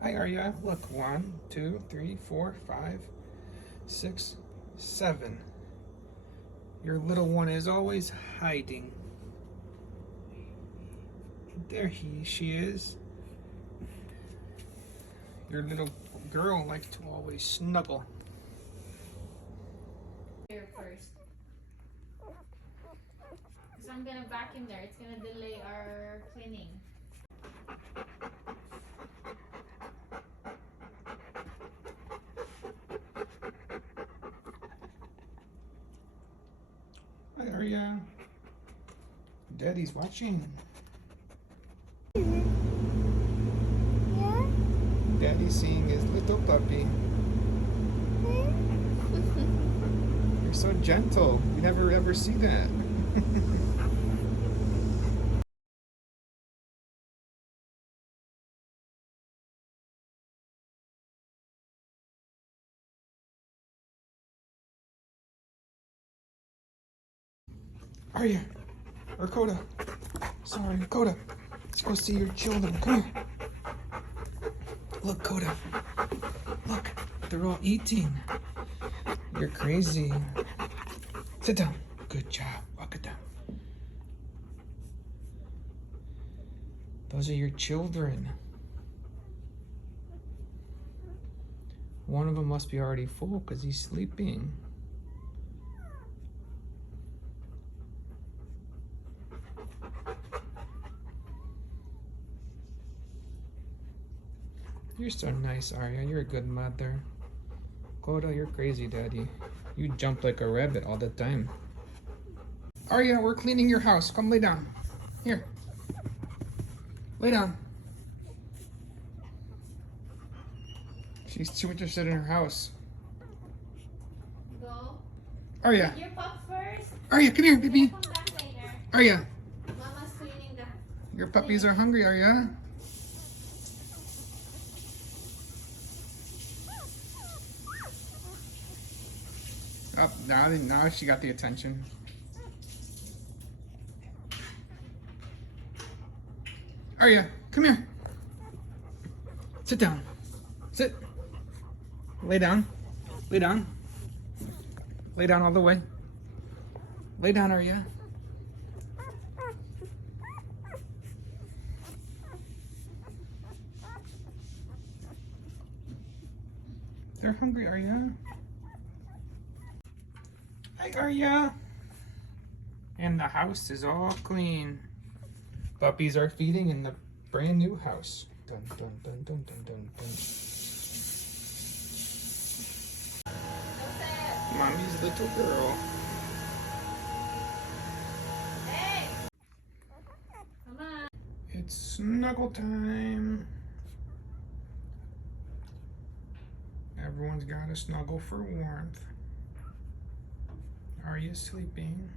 Hi, Arya. Look, 1, 2, 3, 4, 5, 6, 7. Your little one is always hiding. There she is. Your little girl likes to always snuggle. Here first. Because I'm gonna vacuum there. It's gonna delay our cleaning. Hi, Arya. Daddy's watching. Yeah? Daddy's seeing his little puppy. You're so gentle. You never ever see that. Arya, or Coda. Sorry, Coda. Let's go see your children. Come here. Look, Coda. Look, they're all eating. You're crazy. Sit down. Good job. Walk it down. Those are your children. One of them must be already full because he's sleeping. You're so nice, Arya. You're a good mother. Coda, you're crazy, Daddy. You jump like a rabbit all the time. Arya, we're cleaning your house. Come lay down. Here. Lay down. She's too interested in her house. Go. Arya. Eat your pup first. Arya, come here, We're baby. gonna come back later. Arya. Mama's cleaning the. Your puppies are hungry, Arya. Oh, now she got the attention. Arya, come here. Sit down. Sit. Lay down. Lay down. Lay down all the way. Lay down, Arya. They're hungry, Arya. Hi, Arya. And the house is all clean. Puppies are feeding in the brand new house. Dun dun dun dun dun dun dun. Mommy's little girl. Hey! Come on. It's snuggle time. Everyone's got to snuggle for warmth. Are you sleeping?